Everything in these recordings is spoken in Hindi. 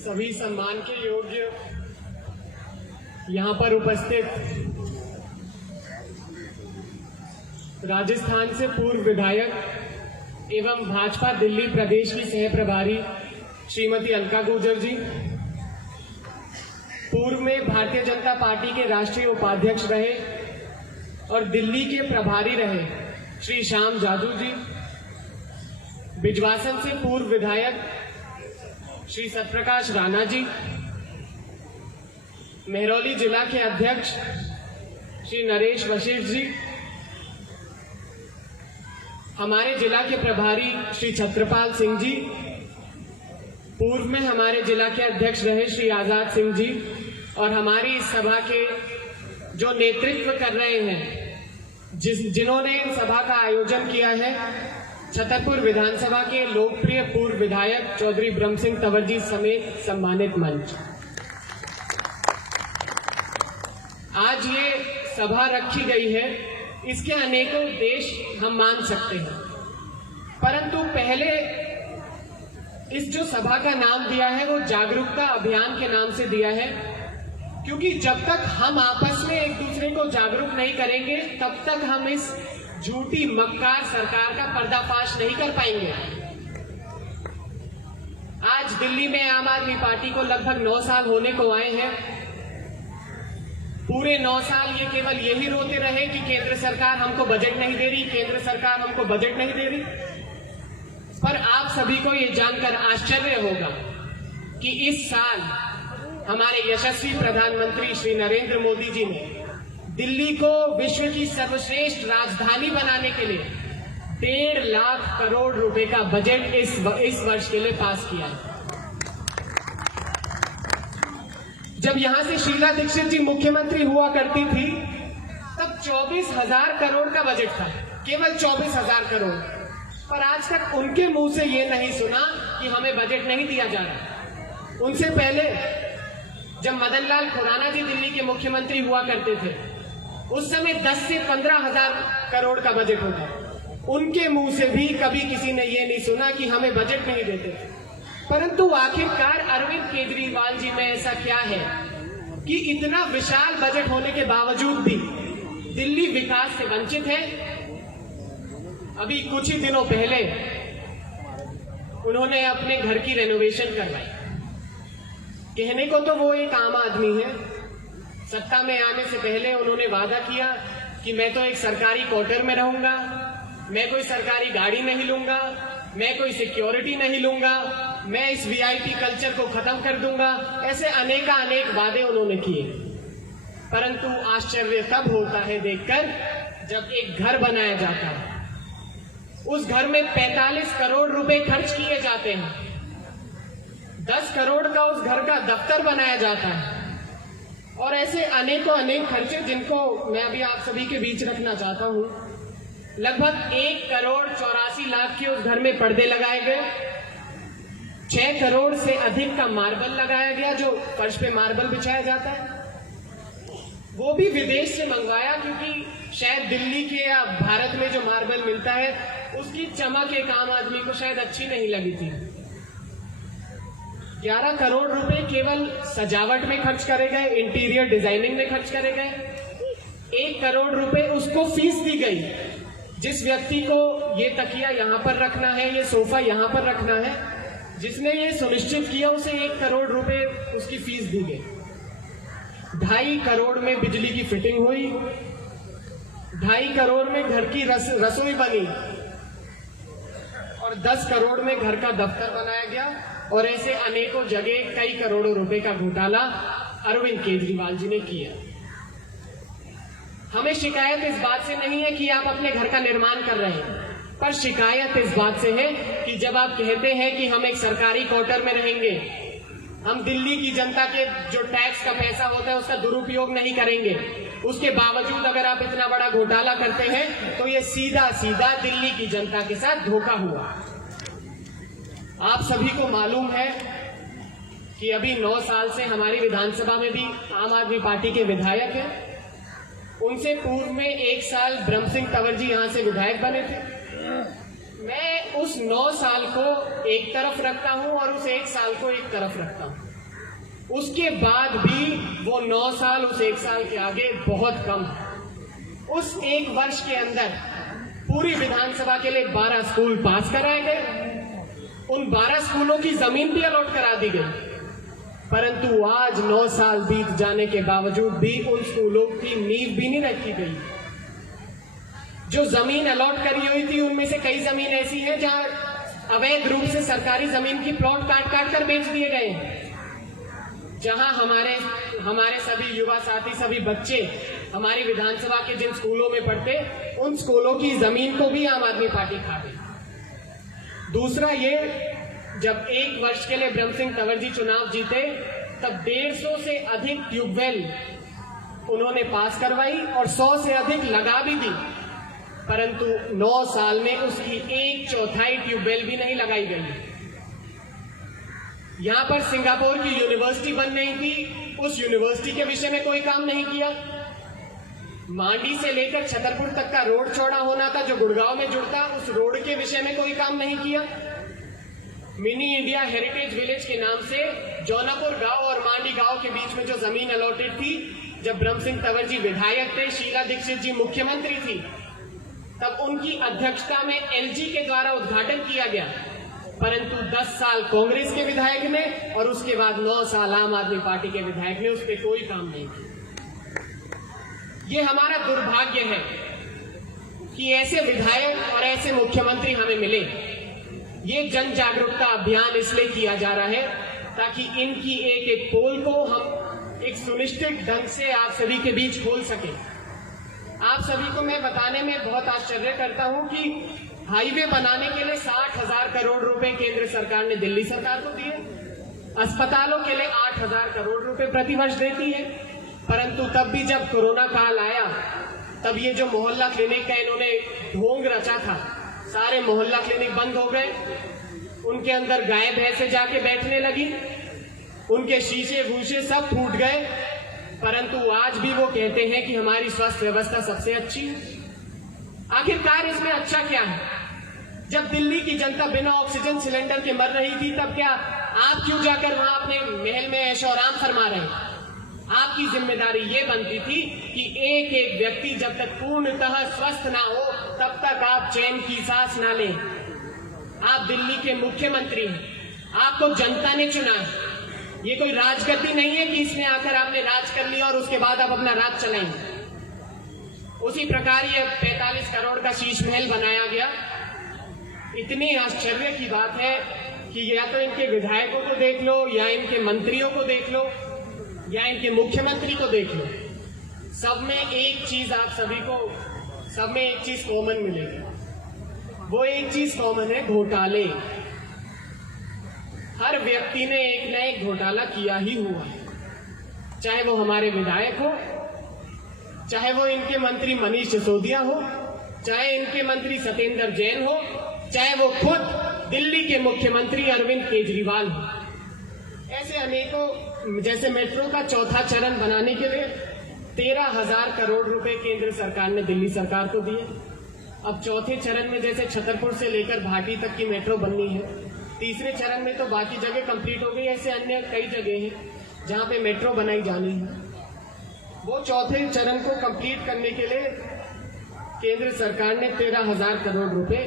सभी सम्मान के योग्य यहाँ पर उपस्थित राजस्थान से पूर्व विधायक एवं भाजपा दिल्ली प्रदेश की सह प्रभारी श्रीमती अलका गुर्जर जी, पूर्व में भारतीय जनता पार्टी के राष्ट्रीय उपाध्यक्ष रहे और दिल्ली के प्रभारी रहे श्री श्याम जाजू जी, बिजवासन से पूर्व विधायक श्री सतप्रकाश राणा जी, मेहरौली जिला के अध्यक्ष श्री नरेश वशिष्ठ जी, हमारे जिला के प्रभारी श्री छत्रपाल सिंह जी, पूर्व में हमारे जिला के अध्यक्ष रहे श्री आजाद सिंह जी, और हमारी इस सभा के जो नेतृत्व कर रहे हैं, जिन्होंने इन सभा का आयोजन किया है, छतरपुर विधानसभा के लोकप्रिय पूर्व विधायक चौधरी ब्रह्म सिंह तंवर जी समेत सम्मानित मंच। आज ये सभा रखी गई है, इसके अनेकों उद्देश्य हम मान सकते हैं, परंतु पहले इस जो सभा का नाम दिया है वो जागरूकता अभियान के नाम से दिया है, क्योंकि जब तक हम आपस में एक दूसरे को जागरूक नहीं करेंगे तब तक हम इस झूठी मक्कार सरकार का पर्दाफाश नहीं कर पाएंगे। आज दिल्ली में आम आदमी पार्टी को लगभग 9 साल होने को आए हैं। पूरे 9 साल ये केवल यही रोते रहे कि केंद्र सरकार हमको बजट नहीं दे रही, केंद्र सरकार हमको बजट नहीं दे रही। पर आप सभी को ये जानकर आश्चर्य होगा कि इस साल हमारे यशस्वी प्रधानमंत्री श्री नरेंद्र मोदी जी ने दिल्ली को विश्व की सर्वश्रेष्ठ राजधानी बनाने के लिए 1.5 लाख करोड़ रुपए का बजट इस वर्ष के लिए पास किया है। जब यहां से शीला दीक्षित जी मुख्यमंत्री हुआ करती थी तब 24,000 करोड़ का बजट था, केवल 24,000 करोड़। पर आज तक उनके मुंह से ये नहीं सुना कि हमें बजट नहीं दिया जा रहा। उनसे पहले जब मदन लाल खुराना जी दिल्ली के मुख्यमंत्री हुआ करते थे, उस समय 10 से 15,000 करोड़ का बजट होता। उनके मुंह से भी कभी किसी ने ये नहीं सुना कि हमें बजट नहीं देते। परंतु आखिरकार अरविंद केजरीवाल जी में ऐसा क्या है कि इतना विशाल बजट होने के बावजूद भी दिल्ली विकास से वंचित है। अभी कुछ ही दिनों पहले उन्होंने अपने घर की रेनोवेशन करवाई। कहने को तो वो एक आम आदमी है, सत्ता में आने से पहले उन्होंने वादा किया कि मैं तो एक सरकारी क्वार्टर में रहूंगा, मैं कोई सरकारी गाड़ी नहीं लूंगा, मैं कोई सिक्योरिटी नहीं लूंगा, मैं इस वीआईपी कल्चर को खत्म कर दूंगा। ऐसे अनेक वादे उन्होंने किए। परंतु आश्चर्य तब होता है देखकर जब एक घर बनाया जाता है, उस घर में 45 करोड़ रुपए खर्च किए जाते हैं, 10 करोड़ का उस घर का दफ्तर बनाया जाता है, और ऐसे अनेक खर्चे जिनको मैं अभी आप सभी के बीच रखना चाहता हूं। लगभग 1 करोड़ 84 लाख के उस घर में पर्दे लगाए गए, 6 करोड़ से अधिक का मार्बल लगाया गया, जो फर्श पे मार्बल बिछाया जाता है, वो भी विदेश से मंगवाया, क्योंकि शायद दिल्ली के या भारत में जो मार्बल मिलता है उसकी चमक एक आम आदमी को शायद अच्छी नहीं लगी थी। 11 करोड़ रुपए केवल सजावट में खर्च करे गए, इंटीरियर डिजाइनिंग में खर्च करे गए। 1 करोड़ रुपए उसको फीस दी गई, जिस व्यक्ति को ये तकिया यहां पर रखना है, ये सोफा यहां पर रखना है, जिसने ये सुनिश्चित किया उसे 1 करोड़ रुपए उसकी फीस दी गई। 2.5 करोड़ में बिजली की फिटिंग हुई, 2.5 करोड़ में घर की रसोई बनी, और 10 करोड़ में घर का दफ्तर बनाया गया। और ऐसे अनेकों जगह कई करोड़ों रुपए का घोटाला अरविंद केजरीवाल जी ने किया। हमें शिकायत इस बात से नहीं है कि आप अपने घर का निर्माण कर रहे हैं, पर शिकायत इस बात से है कि जब आप कहते हैं कि हम एक सरकारी क्वार्टर में रहेंगे, हम दिल्ली की जनता के जो टैक्स का पैसा होता है उसका दुरुपयोग नहीं करेंगे, उसके बावजूद अगर आप इतना बड़ा घोटाला करते हैं तो ये सीधा दिल्ली की जनता के साथ धोखा हुआ। आप सभी को मालूम है कि अभी 9 साल से हमारी विधानसभा में भी आम आदमी पार्टी के विधायक हैं। उनसे पूर्व में 1 साल ब्रह्म सिंह तंवर जी यहां से विधायक बने थे। मैं उस 9 साल को एक तरफ रखता हूं और उस 1 साल को एक तरफ रखता हूं। उसके बाद भी वो 9 साल उस 1 साल के आगे बहुत कम है। उस 1 वर्ष के अंदर पूरी विधानसभा के लिए 12 स्कूल पास कराए गए। उन 12 स्कूलों की जमीन भी अलॉट करा दी गई, परंतु आज 9 साल बीत जाने के बावजूद भी उन स्कूलों की नींव भी नहीं रखी गई। जो जमीन अलॉट करी हुई थी उनमें से कई जमीन ऐसी है जहां अवैध रूप से सरकारी जमीन की प्लॉट काट कर बेच दिए गए, जहां हमारे सभी युवा साथी, सभी बच्चे हमारी विधानसभा के जिन स्कूलों में पढ़ते, उन स्कूलों की जमीन को भी आम आदमी पार्टी खा गई। दूसरा ये, जब 1 वर्ष के लिए ब्रह्म सिंह तंवर जी चुनाव जीते तब 150 से अधिक ट्यूबवेल उन्होंने पास करवाई और 100 से अधिक लगा भी दी, परंतु 9 साल में उसकी 1/4 ट्यूबवेल भी नहीं लगाई गई। यहां पर सिंगापुर की यूनिवर्सिटी बन रही थी, उस यूनिवर्सिटी के विषय में कोई काम नहीं किया। मांडी से लेकर छतरपुर तक का रोड चौड़ा होना था जो गुड़गांव में जुड़ता, उस रोड के विषय में कोई काम नहीं किया। मिनी इंडिया हेरिटेज विलेज के नाम से जौनापुर गांव और मांडी गांव के बीच में जो जमीन अलॉटेड थी, जब ब्रह्म सिंह तंवर जी विधायक थे, शीला दीक्षित जी मुख्यमंत्री थी, तब उनकी अध्यक्षता में एलजी के द्वारा उद्घाटन किया गया, परंतु 10 साल कांग्रेस के विधायक ने और उसके बाद 9 साल आम आदमी पार्टी के विधायक ने उस पर कोई काम नहीं किया। ये हमारा दुर्भाग्य है कि ऐसे विधायक और ऐसे मुख्यमंत्री हमें मिले। ये जन जागरूकता अभियान इसलिए किया जा रहा है ताकि इनकी एक एक पोल को हम एक सुनिश्चित ढंग से आप सभी के बीच खोल सके। आप सभी को मैं बताने में बहुत आश्चर्य करता हूं कि हाईवे बनाने के लिए 60,000 करोड़ रुपए केंद्र सरकार ने दिल्ली सरकार को दिए, अस्पतालों के लिए 8,000 करोड़ रुपए प्रतिवर्ष देती है, परंतु तब भी जब कोरोना काल आया तब ये जो मोहल्ला क्लिनिक का इन्होंने ढोंग रचा था, सारे मोहल्ला क्लिनिक बंद हो गए, उनके अंदर गाय भैंसे जाके बैठने लगी, उनके शीशे भूसे सब फूट गए, परंतु आज भी वो कहते हैं कि हमारी स्वास्थ्य व्यवस्था सबसे अच्छी है। आखिरकार इसमें अच्छा क्या है? जब दिल्ली की जनता बिना ऑक्सीजन सिलेंडर के मर रही थी, तब क्या आप क्यों जाकर वहां अपने महल में ऐशो आराम फरमा रहे हैं? आपकी जिम्मेदारी ये बनती थी कि एक एक व्यक्ति जब तक पूर्णतः स्वस्थ ना हो तब तक आप चैन की सांस ना लें। आप दिल्ली के मुख्यमंत्री हैं, आपको जनता ने चुना है। ये कोई राजगद्दी नहीं है कि इसमें आकर आपने राज कर लिया और उसके बाद आप अपना राज चलाएंगे। उसी प्रकार ये 45 करोड़ का शीश महल बनाया गया। इतनी आश्चर्य की बात है कि या तो इनके विधायकों को देख लो, या इनके मंत्रियों को देख लो, या इनके मुख्यमंत्री को देख लो, सब में एक चीज सब में एक चीज कॉमन मिलेगी। वो एक चीज कॉमन है, घोटाले। हर व्यक्ति ने एक न एक घोटाला किया ही हुआ है, चाहे वो हमारे विधायक हो, चाहे वो इनके मंत्री मनीष सिसोदिया हो, चाहे इनके मंत्री सत्येंद्र जैन हो, चाहे वो खुद दिल्ली के मुख्यमंत्री अरविंद केजरीवाल हो। ऐसे अनेकों, जैसे मेट्रो का 4था चरण बनाने के लिए 13,000 करोड़ रुपए केंद्र सरकार ने दिल्ली सरकार को दिए। अब 4थे चरण में जैसे छतरपुर से लेकर भाटी तक की मेट्रो बननी है, 3रे चरण में तो बाकी जगह कंप्लीट हो गई। ऐसे अन्य कई जगह हैं जहां पे मेट्रो बनाई जानी है। वो 4थे चरण को कंप्लीट करने के लिए केंद्र सरकार ने 13,000 करोड़ रुपए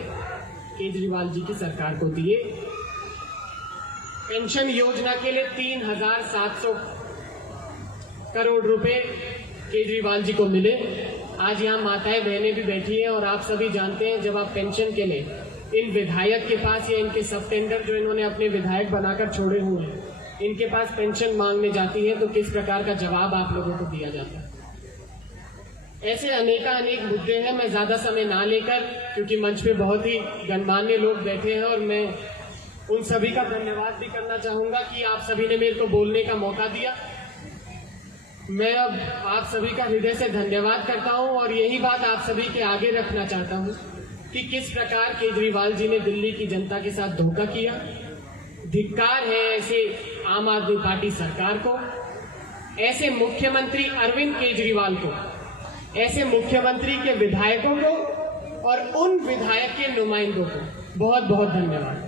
केजरीवाल जी की सरकार को दिए। पेंशन योजना के लिए 3,700 करोड़ रुपए केजरीवाल जी को मिले। आज यहाँ माताएं बहनें भी बैठी हैं और आप सभी जानते हैं, जब आप पेंशन के लिए इन विधायक के पास या इनके सब टेंडर जो इन्होंने अपने विधायक बनाकर छोड़े हुए हैं, इनके पास पेंशन मांगने जाती है तो किस प्रकार का जवाब आप लोगों को दिया जाता है। ऐसे अनेक मुद्दे हैं। मैं ज्यादा समय ना लेकर, क्योंकि मंच पे बहुत ही गणमान्य लोग बैठे हैं और मैं उन सभी का धन्यवाद भी करना चाहूंगा कि आप सभी ने मेरे को बोलने का मौका दिया। मैं अब आप सभी का हृदय से धन्यवाद करता हूं और यही बात आप सभी के आगे रखना चाहता हूं कि किस प्रकार केजरीवाल जी ने दिल्ली की जनता के साथ धोखा किया। धिक्कार है ऐसे आम आदमी पार्टी सरकार को, ऐसे मुख्यमंत्री अरविंद केजरीवाल को, ऐसे मुख्यमंत्री के विधायकों को और उन विधायक के नुमाइंदों को बहुत बहुत धन्यवाद।